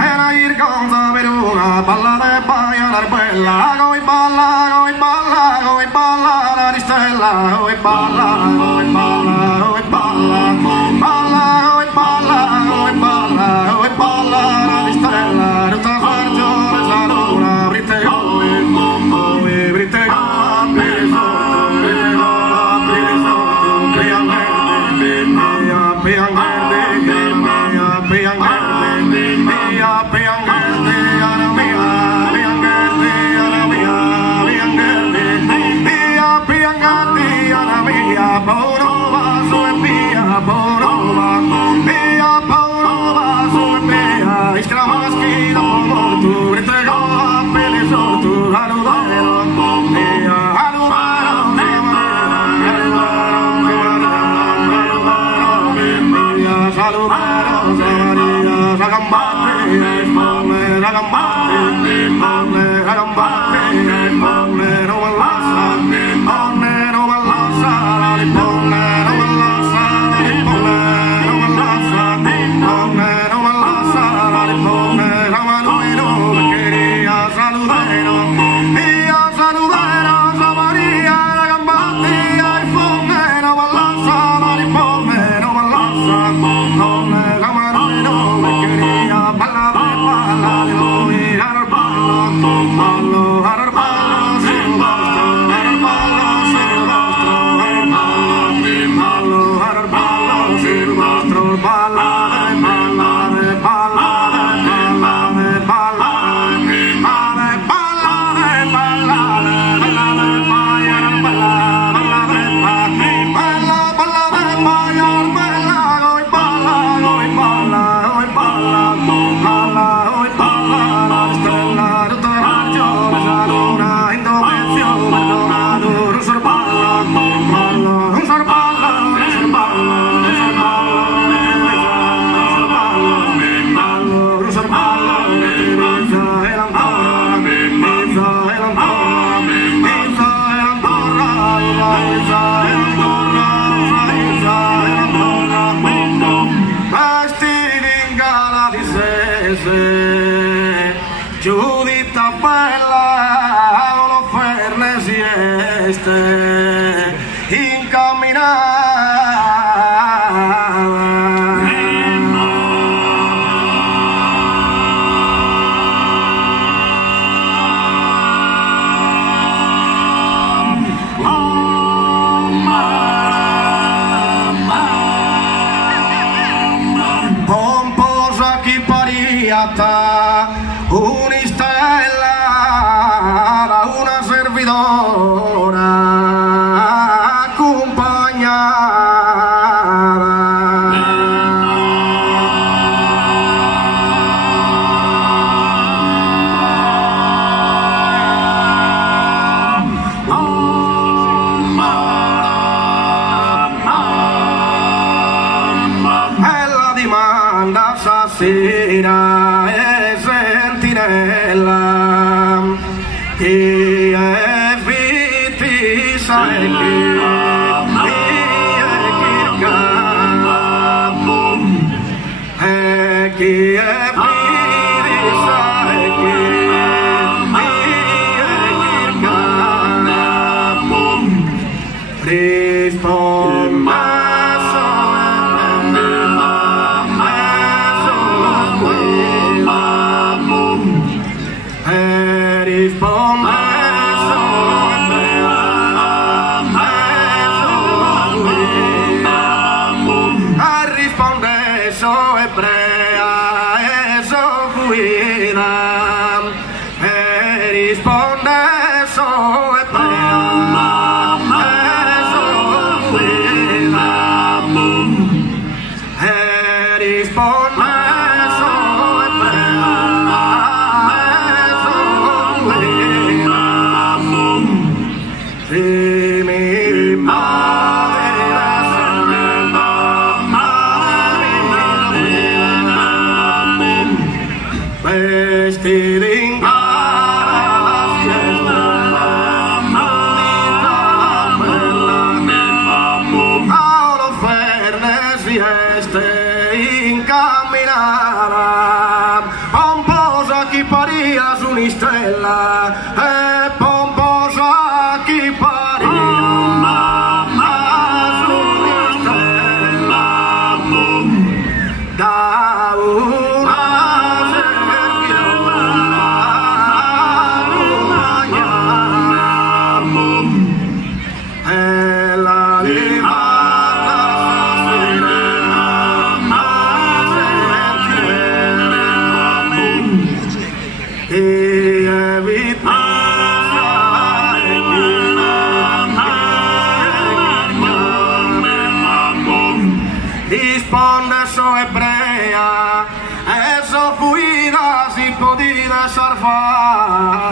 la irgonza veruna, balla de baia l'arbella, coi balla, la ristella, coi balla, coi balla, coi balla, balla, coi balla, coi balla, coi balla, la ristella, tutta fargione, la luna, brite come, brite come, Giudita bella, Oniferi sieste incamminata. Pomposa chi pariata, un'istella da una servidora accompagnata. E la dimanda stasera è sentinella, chi è viti sai chi è chirca, e chi è viti sai chi è chirca, risponde. Este incamminata via su una stella e pomposa chi paria su una stella da una serviola e la rimasta serena ma sentiera e risponde so ebrea e so fuida si può dire sarfare